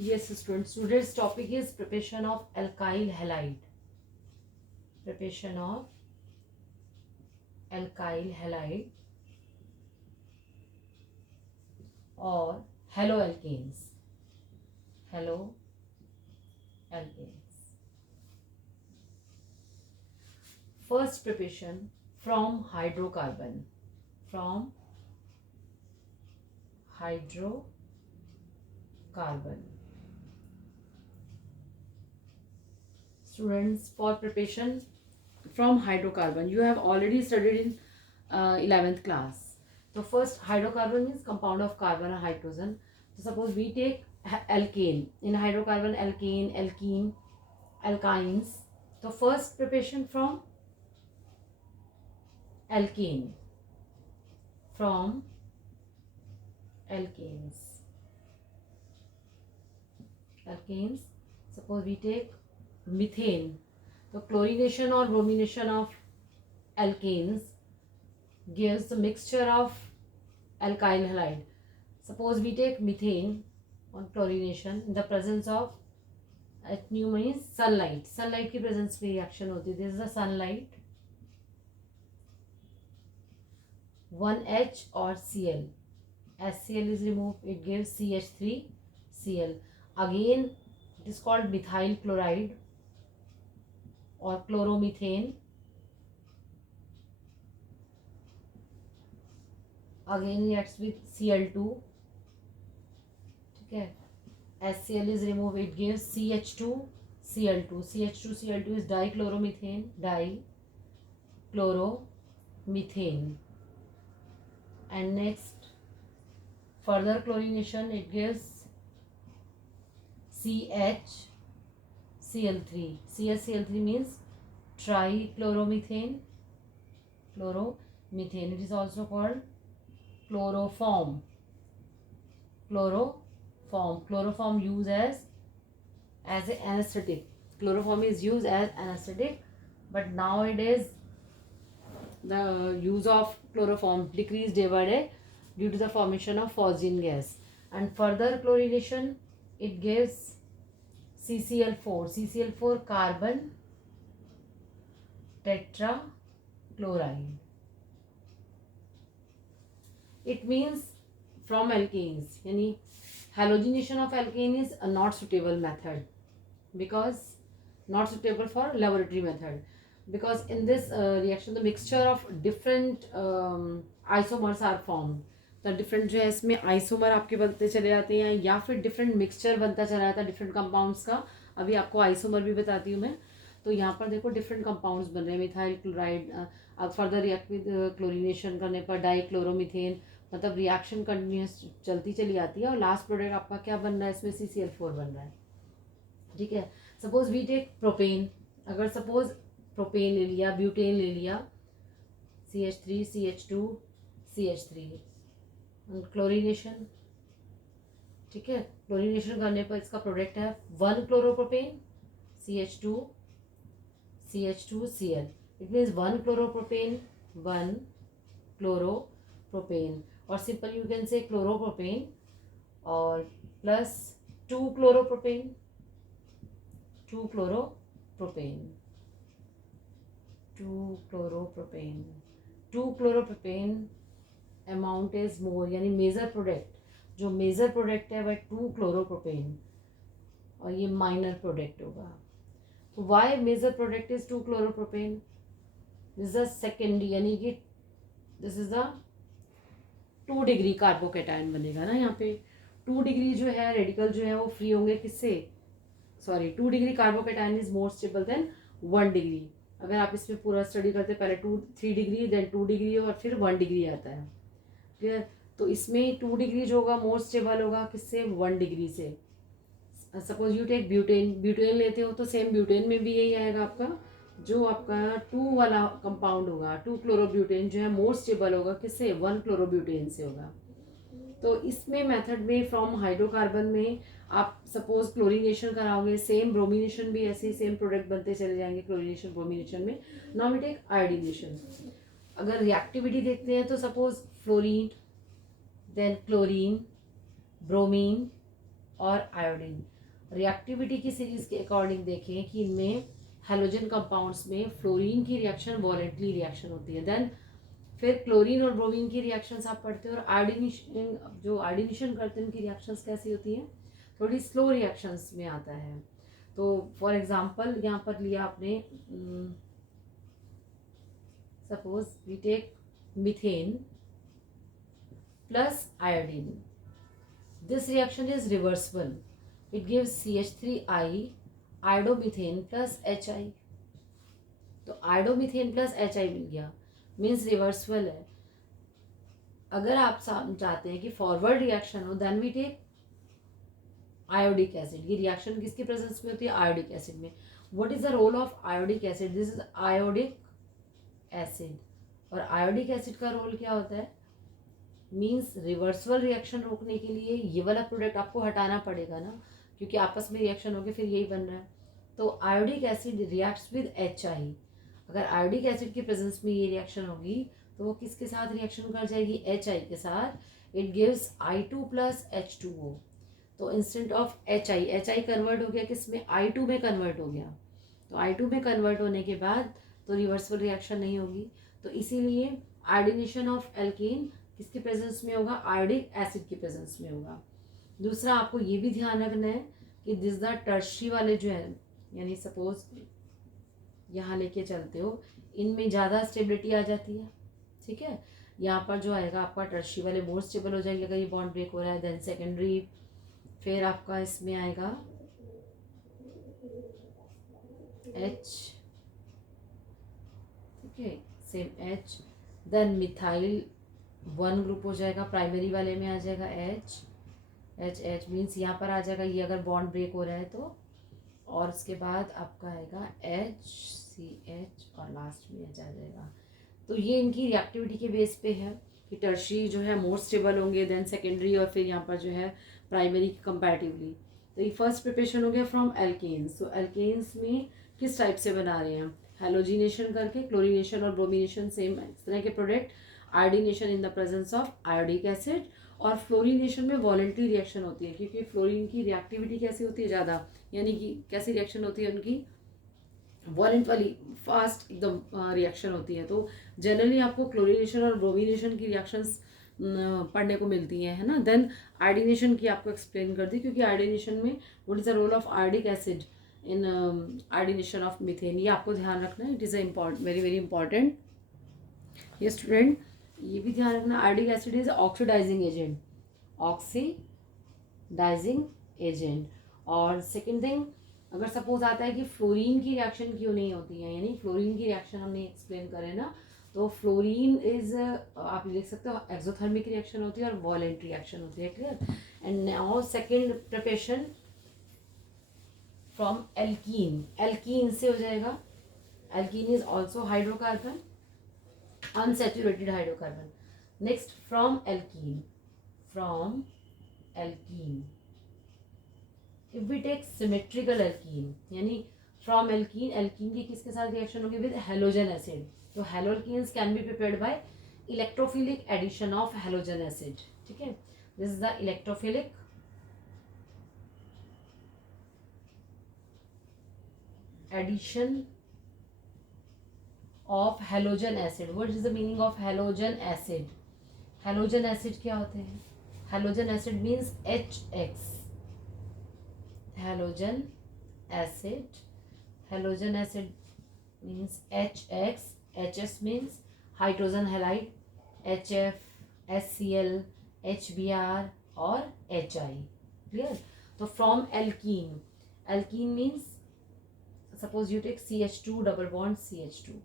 Yes, students. Today's topic is preparation of alkyl halide. Preparation of alkyl halide or haloalkanes. Haloalkanes. First preparation from hydrocarbon. From hydrocarbon. Students, for preparation from hydrocarbon, you have already studied in 11th class. So first, hydrocarbon is compound of carbon and hydrogen. So suppose we take alkane. In hydrocarbon, alkane, alkene, alkynes. So first preparation from alkane. From alkanes. Alkanes. Suppose we take methane. So chlorination or bromination of alkanes gives the mixture of alkyl halide. Suppose we take methane on chlorination in the presence of nu means sunlight. Sunlight की presence में reaction होती है. This is the sunlight. 1H or Cl. HCl is removed. It gives CH3Cl. Again, it is called methyl chloride or chloromethane. Again reacts with Cl2. ठीक है. HCl is removed. It gives CH2Cl2. CH2Cl2 is dichloromethane. Dichloromethane. And next, further chlorination, it gives CHCl3. CHCl3 means trichloromethane. Chloromethane. It is also called chloroform. Chloroform used as an anesthetic. Chloroform is used as anesthetic, but nowadays the use of chloroform decreased day by day due to the formation of phosgene gas. And further chlorination, it gives CCl4 carbon tetrachloride. It means from alkanes, yani halogenation of alkane is a not suitable method, because not suitable for laboratory method, because in this reaction the mixture of different isomers are formed. तो different जो है इसमें isomer आपके बनते चले जाते हैं या फिर डिफरेंट मिक्सचर बनता चला जाता है डिफरेंट कंपाउंड्स का. अभी आपको आइसोमर भी बताती हूँ मैं. तो यहाँ पर देखो डिफरेंट कंपाउंड्स बन रहे हैं. Methyl chloride. अब फर्दर रिएक्ट विद क्लोरीनेशन करने पर डाइक्लोरोमीथेन. मतलब रिएक्शन कंटिन्यूस चलती चली आती है और लास्ट प्रोडक्ट आपका क्या बन रहा है इसमें CCl4 बन रहा है. ठीक है. Suppose we take propane. अगर सपोज प्रोपेन ले लिया, ब्यूटेन ले लिया, CH3 CH2 CH3, क्लोरीनेशन. ठीक है. क्लोरीनेशन करने पर इसका प्रोडक्ट है 1 chloropropane CH2 CH2Cl. It means 1 chloropropane 1 chloropropane. और simple you can say chloropropane और plus 2 chloropropane 2 chloropropane 2 chloropropane 2 chloropropane amount is more, यानी मेजर प्रोडक्ट जो मेजर प्रोडक्ट है वह 2 क्लोरोप्रोपेन और ये माइनर प्रोडक्ट होगा. तो why major product is 2 chloropropane. This is the secondary, यानी कि this is the 2 degree carbocation बनेगा ना. यहाँ पे 2 डिग्री जो है रेडिकल जो है वो फ्री होंगे किससे, sorry 2 degree carbocation is more stable than 1 degree. अगर आप इसमें पूरा स्टडी करते पहले 3 डिग्री देन 2 डिग्री और फिर 1 डिग्री आता है. क्लियर. तो इसमें 2 डिग्री जो होगा मोर स्टेबल होगा किससे, 1 डिग्री से. सपोज यू टेक ब्यूटेन लेते हो तो सेम ब्यूटेन में भी यही आएगा आपका. जो आपका 2 वाला कंपाउंड होगा 2 क्लोरोब्यूटेन जो है मोर स्टेबल होगा किससे, 1 क्लोरोब्यूटेन से होगा. तो इसमें मेथड में फ्रॉम हाइड्रोकार्बन में आप सपोज क्लोरीनेशन कराओगे, सेम ब्रोमिनेशन भी ऐसे ही सेम प्रोडक्ट बनते चले जाएंगे क्लोरीनेशन ब्रोमिनेशन में. Now we take iodination. अगर रिएक्टिविटी देखते हैं तो suppose fluorine, then chlorine, bromine, और आयोडीन। रिएक्टिविटी की सीरीज के अकॉर्डिंग देखें कि इनमें हेलोजन कंपाउंड्स में फ्लोरीन की रिएक्शन वॉलेंटली रिएक्शन होती है, देन फिर क्लोरीन और ब्रोमीन की रिएक्शंस आप पढ़ते हो, और आयोडीनेशन जो आयोडीनेशन करते हैं उनकी रिएक्शंस कैसी होती हैं, थोड़ी स्लो रिएक्शंस में आता है। तो फॉर एग्जांपल यहाँ पर लिया आपने, suppose we take methane plus iodine, this reaction is reversible, it gives CH3I iodomethane plus HI। तो आयोडोमीथेन प्लस HI मिल गया, मीन्स रिवर्सिबल है। अगर आप चाहते हैं कि फॉरवर्ड रिएक्शन हो, then we take iodic acid. ये रिएक्शन किसके प्रेजेंस में होती है, आयोडिक एसिड में। What is the role of iodic acid, this is iodic acid. और आयोडिक एसिड का रोल क्या होता है, मीन्स रिवर्सिबल रिएक्शन रोकने के लिए ये वाला प्रोडक्ट आपको हटाना पड़ेगा ना, क्योंकि आपस में रिएक्शन होगी फिर यही बन रहा है। तो iodic acid reacts with HI। अगर आयोडिक एसिड के प्रेजेंस में ये रिएक्शन होगी तो वो किसके साथ रिएक्शन कर जाएगी, HI के साथ। It gives I2 plus H2O। तो इंस्टेंट ऑफ HI कन्वर्ट हो गया किस में, I2 में कन्वर्ट हो गया। तो I2 में कन्वर्ट होने के बाद तो रिवर्सिबल रिएक्शन नहीं होगी। तो इसीलिए आयोडिनेशन ऑफ एल्केन किसके प्रेजेंस में होगा, आयोडिक एसिड के प्रेजेंस में होगा। दूसरा आपको ये भी ध्यान रखना है कि दिस द टर्शरी वाले जो है, यानी सपोज यहाँ लेके चलते हो, इनमें ज़्यादा स्टेबिलिटी आ जाती है, ठीक है। यहाँ पर जो आएगा आपका टर्शरी वाले मोर स्टेबल हो जाएंगे अगर ये बॉन्ड ब्रेक हो रहा है, देन सेकेंडरी, फिर आपका इसमें आएगा H, ठीक है, same H, then methyl 1 group हो जाएगा, प्राइमरी वाले में आ जाएगा H मीन्स यहाँ पर आ जाएगा ये अगर बॉन्ड ब्रेक हो रहा है तो, और उसके बाद आपका आएगा HCH और लास्ट में H आ जाएगा। तो ये इनकी रिएक्टिविटी के बेस पे है कि टर्शरी जो है मोर स्टेबल होंगे, देन सेकेंडरी, और फिर यहाँ पर जो है प्राइमरी कंपैरेटिवली। तो ये फर्स्ट प्रिपरेशन हो गया फ्रॉम एल्केन्स। तो एल्केन्स में किस टाइप से बना रहे हैं, हेलोजिनेशन करके, क्लोरीनेशन और ब्रोमिनेशन सेम इस तरह के product, iodination in the presence of iodic acid, और फ्लोरीनेशन में वॉलेंटरी रिएक्शन होती है, क्योंकि फ्लोरीन की रिएक्टिविटी कैसी होती है, ज़्यादा, यानी कि कैसी रिएक्शन होती है उनकी, वॉलेंट वाली, फास्ट एकदम रिएक्शन होती है। तो जनरली आपको क्लोरीनेशन और ब्रोमिनेशन की रिएक्शंस पढ़ने को मिलती हैं, है ना। देन आयोडीनेशन की आपको एक्सप्लेन कर दी, क्योंकि आयोडीनेशन में what is the role of iodic acid in iodination of methane, ये आपको ध्यान रखना है, it is very very important. ये स्टूडेंट ये भी ध्यान रखना, iodic acid is oxidising agent, oxidising agent. और सेकेंड थिंग, अगर सपोज आता है कि फ्लोरीन की रिएक्शन क्यों नहीं होती है, यानी फ्लोरीन की रिएक्शन हमने एक्सप्लेन करें ना, तो फ्लोरीन इज, आप देख सकते हो, एक्सोथर्मिक रिएक्शन होती है और वॉलेंट रिएक्शन होती है, clear. And now second preparation from alkene, alkene से हो जाएगा, alkene is also hydrocarbon, unsaturated hydrocarbon. Next, from alkene, if we take symmetrical alkene, यानी from alkene, alkene की किसके साथ रिएक्शन होगी, with halogen acid. तो haloalkenes can be prepared by electrophilic addition of halogen acid, ठीक है। This is the electrophilic addition of halogen acid. What is the meaning of halogen acid? Halogen acid क्या होते हैं, halogen acid means HX, halogen acid means HX, HS means hydrogen halide, HF, HCl, HBr और HI, clear। तो from alkene, alkene means suppose you take CH2 double bond CH2,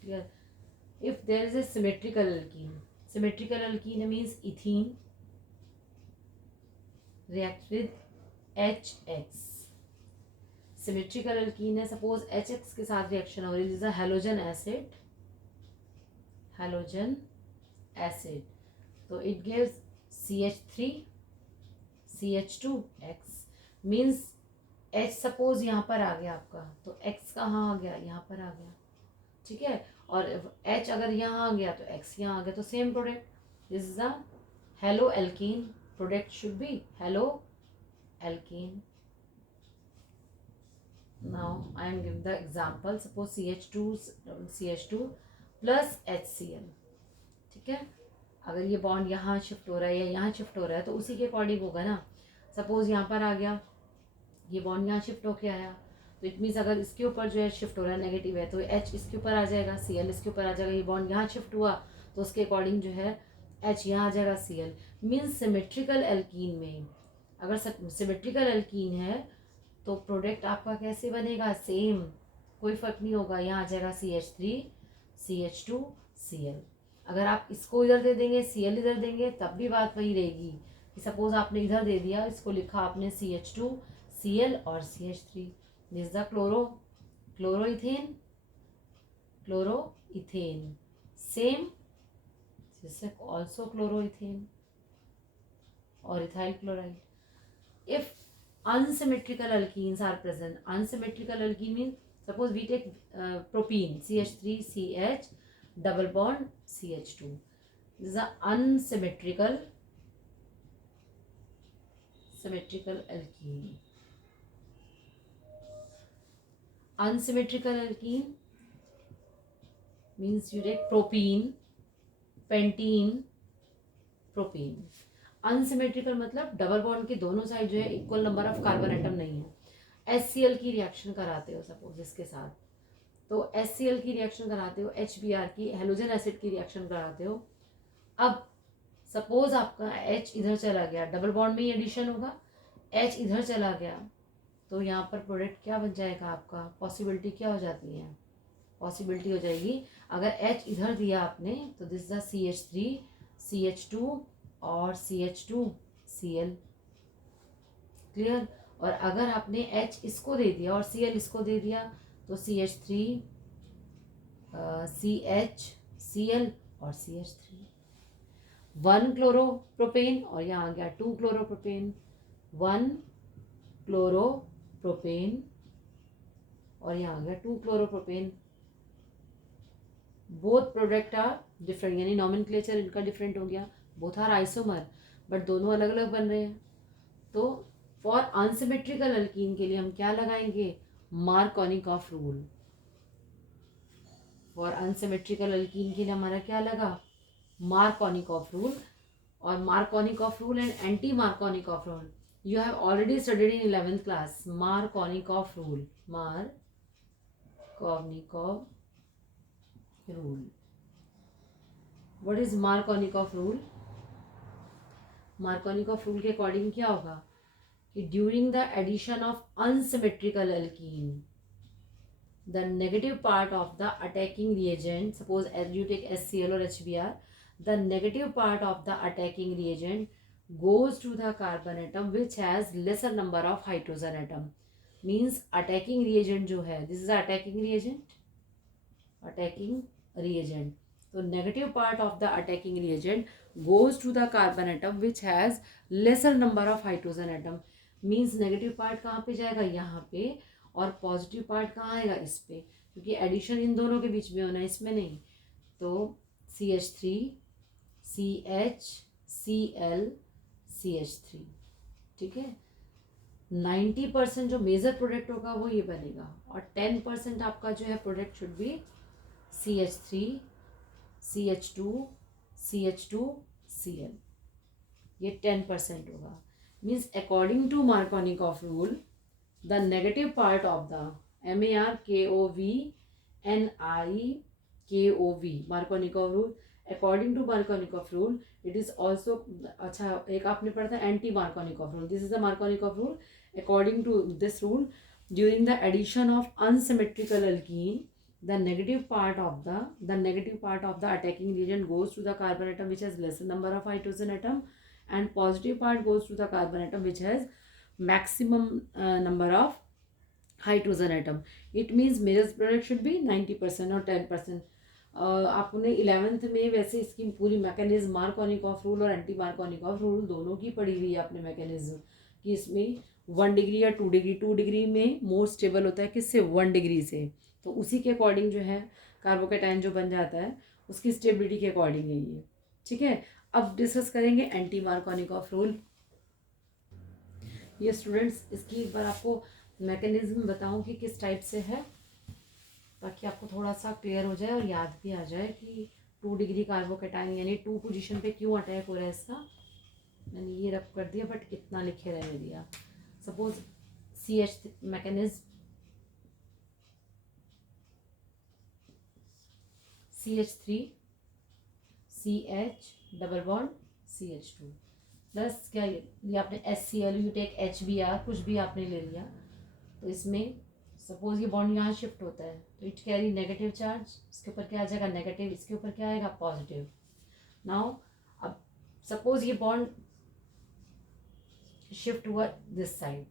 clear। If there is a symmetrical alkene means ethene reacts with HX, symmetrical alkene है, suppose HX के साथ reaction हो रही है, halogen acid, तो it gives CH3 CH2X, means H suppose यहाँ पर आ गया आपका, तो X कहाँ आ गया, यहाँ पर आ गया, ठीक है। और H अगर यहाँ आ गया तो X यहाँ आ गया, तो same product, this is the hello alkene, product should be hello alkane. Now I am giving the example. Suppose CH2 plus HCl. ठीक है, अगर ये बॉन्ड यहाँ शिफ्ट हो रहा है या यहाँ शिफ्ट हो रहा है तो उसी के अकॉर्डिंग होगा ना. सपोज यहाँ पर आ गया, ये बॉन्ड यहाँ शिफ्ट होके आया, तो इट मीन्स अगर इसके ऊपर जो है शिफ्ट हो रहा है नेगेटिव है तो H इसके ऊपर आ जाएगा, Cl इसके ऊपर आ जाएगा. ये बॉन्ड यहाँ शिफ्ट हुआ तो उसके अकॉर्डिंग जो है H यहाँ आ जाएगा, Cl. मीन्स सिमेट्रिकल एल्कीन में, अगर सिमेट्रिकल एल्कीन है तो प्रोडक्ट आपका कैसे बनेगा, सेम, कोई फ़र्क नहीं होगा. यहाँ आ जाएगा CH3 CH2 Cl. अगर आप इसको इधर दे देंगे, Cl इधर देंगे, तब भी बात वही रहेगी कि सपोज आपने इधर दे दिया, इसको लिखा आपने CH2 Cl और CH3. This the chloroethane same, जैसे ऑल्सो क्लोरोइथेन और ethyl chloride. If unsymmetrical alkenes are present, unsymmetrical alkene means suppose we take propene CH3CH double bond CH2. This is a unsymmetrical alkene. Unsymmetrical alkene means you take propene, pentene, propene. Unsymmetrical मतलब double bond के दोनों side जो है equal number of carbon atom नहीं है. HCl की reaction कराते हो सपोज इसके साथ, तो HCl की रिएक्शन कराते हो, HBr की हेलोजन एसिड की रिएक्शन कराते हो. अब सपोज आपका H इधर चला गया, डबल बॉन्ड में ही एडिशन होगा, H इधर चला गया तो यहाँ पर प्रोडक्ट क्या बन जाएगा आपका, पॉसिबिलिटी क्या हो जाती है, पॉसिबिलिटी हो जाएगी अगर H इधर दिया आपने तो दिस द CH3 CH2 और CH2 Cl. क्लियर. और अगर आपने H इसको दे दिया और Cl इसको दे दिया तो CH3 CH Cl और CH3. 1 क्लोरोप्रोपेन और यहाँ आ गया 2 क्लोरोप्रोपेन, 1 क्लोरोप्रोपेन और यहाँ आ गया 2 chloropropane. Both product are different, यानी नॉमेनक्लेचर इनका डिफरेंट हो गया. बोथ आर आइसोमर बट दोनों अलग अलग बन रहे हैं. तो फॉर अनसिमेट्रिकल अल्कीन के लिए हम क्या लगाएंगे, Markovnikov rule. For unsymmetrical alkene के लिए हमारा क्या लगा, मार्कोनिकॉफ रूल. और Markovnikov rule and anti Markovnikov rule you have already studied in 11th class. Markovnikov rule, Markovnikov rule. What is Markovnikov rule? Markovnikov rule के अकॉर्डिंग क्या होगा कि during the addition of unsymmetrical alkene the negative part of the attacking reagent, suppose you take HCl और HBr, the negative part of the attacking reagent goes to the carbon atom which has lesser number of hydrogen atom. Means attacking reagent जो है, this is the attacking reagent. So negative part of the attacking reagent goes to the carbon atom which has lesser number of hydrogen atom. Means negative part कहाँ पे जाएगा, यहाँ पे, और positive part कहाँ आएगा, इस पे, क्योंकि एडिशन इन दोनों के बीच में होना है, इसमें नहीं. तो CH3 CH Cl CH3. ठीक है. 90% जो मेजर प्रोडक्ट होगा वो ये बनेगा और 10% आपका जो है product should be CH3 CH2 Cl. ये 10% होगा. Means according to Markovnikov rule the negative part of the MARKOV NiKOV Markovnikov rule, according to Markovnikov rule it is also. अच्छा, एक आपने पढ़ा था anti Markovnikov rule. This is the Markovnikov rule. According to this rule during the addition of unsymmetrical alkene the negative part of the attacking reagent goes to the carbon atom which has lesser number of hydrogen atom, and positive part goes to the carbon atom which has maximum number of hydrogen atom. It means major product should be 90% or 10%. आपने 11th में वैसे इसकी पूरी mechanism Markovnikov rule और anti Markovnikov rule दोनों की पढ़ी हुई है आपने मैकेनिज्म, कि इसमें 1 डिग्री या 2 डिग्री, 2 डिग्री में मोर स्टेबल होता है, किससे, 1 डिग्री से. तो उसी के अकॉर्डिंग जो है कार्बोकेटाइन जो बन जाता है उसकी स्टेबिलिटी के अकॉर्डिंग है ये. ठीक है. अब डिस्कस करेंगे एंटी मार्कोनिकॉफ रूल. ये स्टूडेंट्स इसकी एक बार आपको मैकेनिज्म बताऊं कि किस टाइप से है, ताकि आपको थोड़ा सा क्लियर हो जाए और याद भी आ जाए कि 2 डिग्री कार्बोकेटाइन यानी 2 पोजीशन पे क्यों अटैक हो रहा है इसका। मैंने ये रब कर दिया बट इतना लिखे रहने दिया। Suppose CH mechanism, CH3 CH double bond CH2 plus क्या ये आपने HCl, यू टेक HBr, कुछ भी आपने ले लिया, तो इसमें सपोज ये बॉन्ड यहाँ शिफ्ट होता है तो इट कैरी नेगेटिव चार्ज, इसके ऊपर क्या आ जाएगा नेगेटिव, इसके ऊपर क्या आएगा पॉजिटिव। नाउ अब सपोज ये बॉन्ड शिफ्ट हुआ दिस साइड,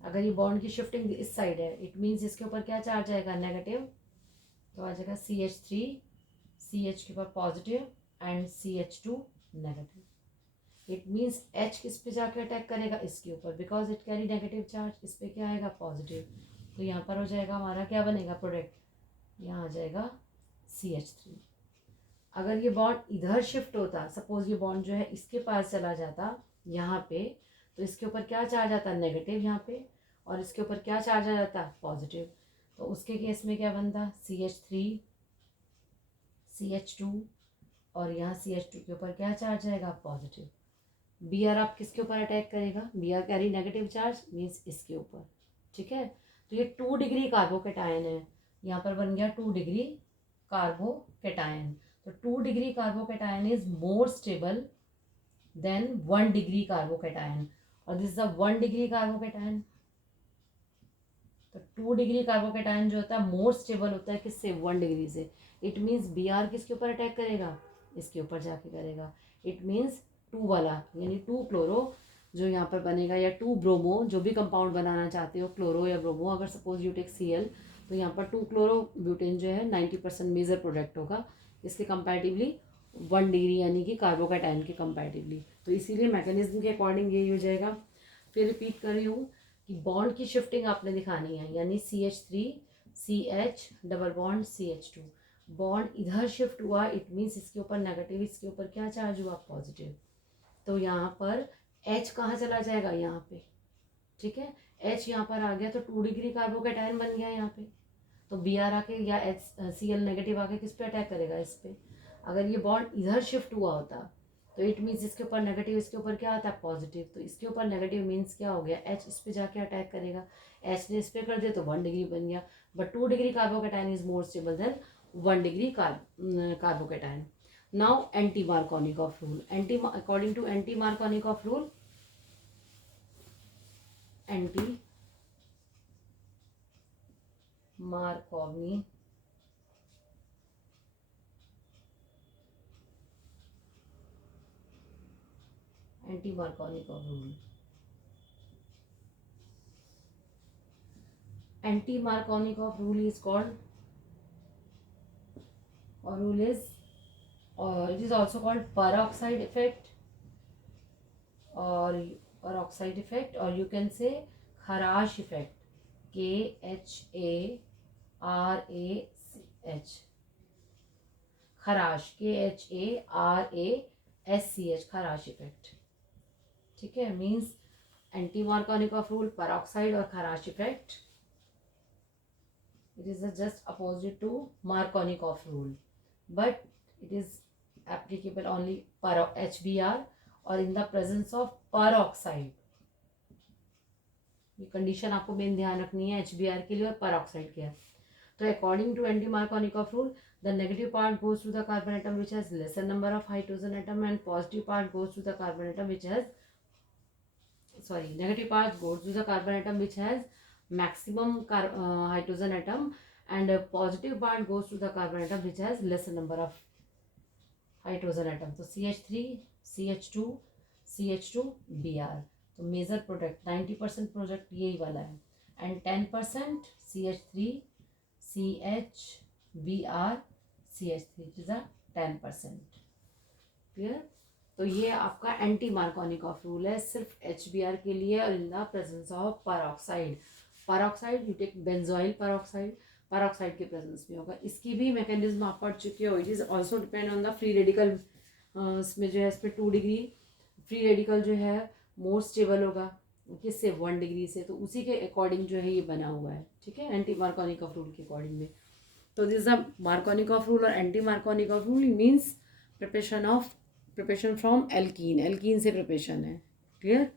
अगर ये बॉन्ड की शिफ्टिंग इस साइड है इट मीन्स इसके ऊपर क्या चार्ज आएगा नेगेटिव, तो आ जाएगा CH3 CH के ऊपर positive and CH2 negative. It means H किस पे जाके अटैक करेगा इसके ऊपर, because it carry negative charge, इस पे क्या आएगा पॉजिटिव, तो यहाँ पर हो जाएगा हमारा क्या बनेगा प्रोडक्ट, यहाँ आ जाएगा CH3। अगर ये बॉन्ड इधर शिफ्ट होता, सपोज ये बॉन्ड जो है इसके पास चला जाता यहाँ पे, तो इसके ऊपर क्या चार्ज आता नेगेटिव यहाँ पे, और इसके ऊपर क्या चार्ज आ जाता पॉजिटिव, तो उसके केस में क्या बनता CH3 CH2 और यहाँ CH2 के ऊपर क्या चार्ज आएगा पॉजिटिव। Br आप किसके ऊपर अटैक करेगा, Br carry negative charge means इसके ऊपर, ठीक है। तो ये 2 डिग्री कार्बोकेटायन है, यहाँ पर बन गया 2 डिग्री कार्बोकेटायन। तो 2 degree carbocation is more stable than 1 degree carbocation, और this is a 1 degree carbocation. तो 2 डिग्री कार्बोकेटायन जो होता है मोर स्टेबल होता है किससे, 1 डिग्री से। इट मीन्स Br किसके ऊपर अटैक करेगा, इसके ऊपर जाके करेगा। इट मीन्स 2 वाला यानी 2 क्लोरो जो यहाँ पर बनेगा, या 2 ब्रोमो, जो भी कंपाउंड बनाना चाहते हो क्लोरो या ब्रोमो, अगर सपोज यू टेक Cl, तो यहाँ पर 2 क्लोरो ब्यूटेन जो है 90% मेजर प्रोडक्ट होगा इसके कंपैरेटिवली 1 डिग्री यानी कि कार्बोकेटायन के कंपैरेटिवली। तो इसीलिए मैकेनिज्म के अकॉर्डिंग यही हो जाएगा। फिर रिपीट कर रही हूँ कि बॉन्ड की शिफ्टिंग आपने दिखानी है, यानी CH3 CH double bond CH2, bond इधर शिफ्ट हुआ इट मीन्स इसके ऊपर नेगेटिव, इसके ऊपर क्या चार्ज हुआ पॉजिटिव, तो यहाँ पर H कहाँ चला जाएगा यहाँ पे, ठीक है। H यहाँ पर आ गया तो 2 डिग्री कार्बोकेटायन बन गया यहाँ पे, तो Br आके या HCl नेगेटिव आके किस पे अटैक करेगा, इस पे। अगर ये बॉन्ड इधर शिफ्ट हुआ होता तो इट मीन्स इसके ऊपर नेगेटिव, इसके ऊपर क्या आता है पॉजिटिव, तो इसके ऊपर नेगेटिव मीन्स क्या हो गया H इस पे जाके अटैक करेगा, H ने इस पे कर दिया तो 1 डिग्री बन गया। But 2 degree carbocation is more stable than 1 degree carbocation. Now anti-Markovnikov rule. According to anti-Markovnikov rule, anti-Markovnikov rule. Anti-Markovnikov rule is called, or rule is, it is also called peroxide effect, or oxide effect, or you can say Kharash effect, KHARACH, खराश, KHARASCH, खराश effect, ठीक है। Means anti Markovnikov rule, peroxide और खराश effect, it is just opposite to Markovnikov rule, but it is applicable only for HBr or in the presence of peroxide। ये condition आपको main ध्यान रखनी है HBr के लिए और peroxide के लिए। तो according to anti Markovnikov rule, the negative part goes to the carbon atom which has lesser number of hydrogen atom, and positive part goes to the carbon atom which has, negative part goes to the carbon atom which has maximum hydrogen atom, and positive part goes to the carbon atom which has lesser number of hydrogen atom। तो CH3 CH2 CH2 Br, तो major product 90% product यही वाला है, and 10% CH3 CH Br CH3 is 10%। Clear. तो ये आपका anti Markovnikov rule है सिर्फ HBr के लिए, और in the presence of peroxide. Peroxide you take benzoyl peroxide, peroxide के प्रेजेंस में होगा। इसकी भी मैकेनिज्म आप पढ़ चुके हो। It is also depend on the free radical. इसमें जो है इस पर 2 डिग्री फ्री रेडिकल जो है मोर स्टेबल होगा, किससे 1 डिग्री से, तो उसी के अकॉर्डिंग जो है ये बना हुआ है, ठीक है, एंटी मार्कोनिकॉफ रूल के अकॉर्डिंग में। तो दिस द मार्कोनिकॉफ रूल और anti Markovnikov rule means preparation from alkene, alkene से प्रिपरेशन है, क्लियर।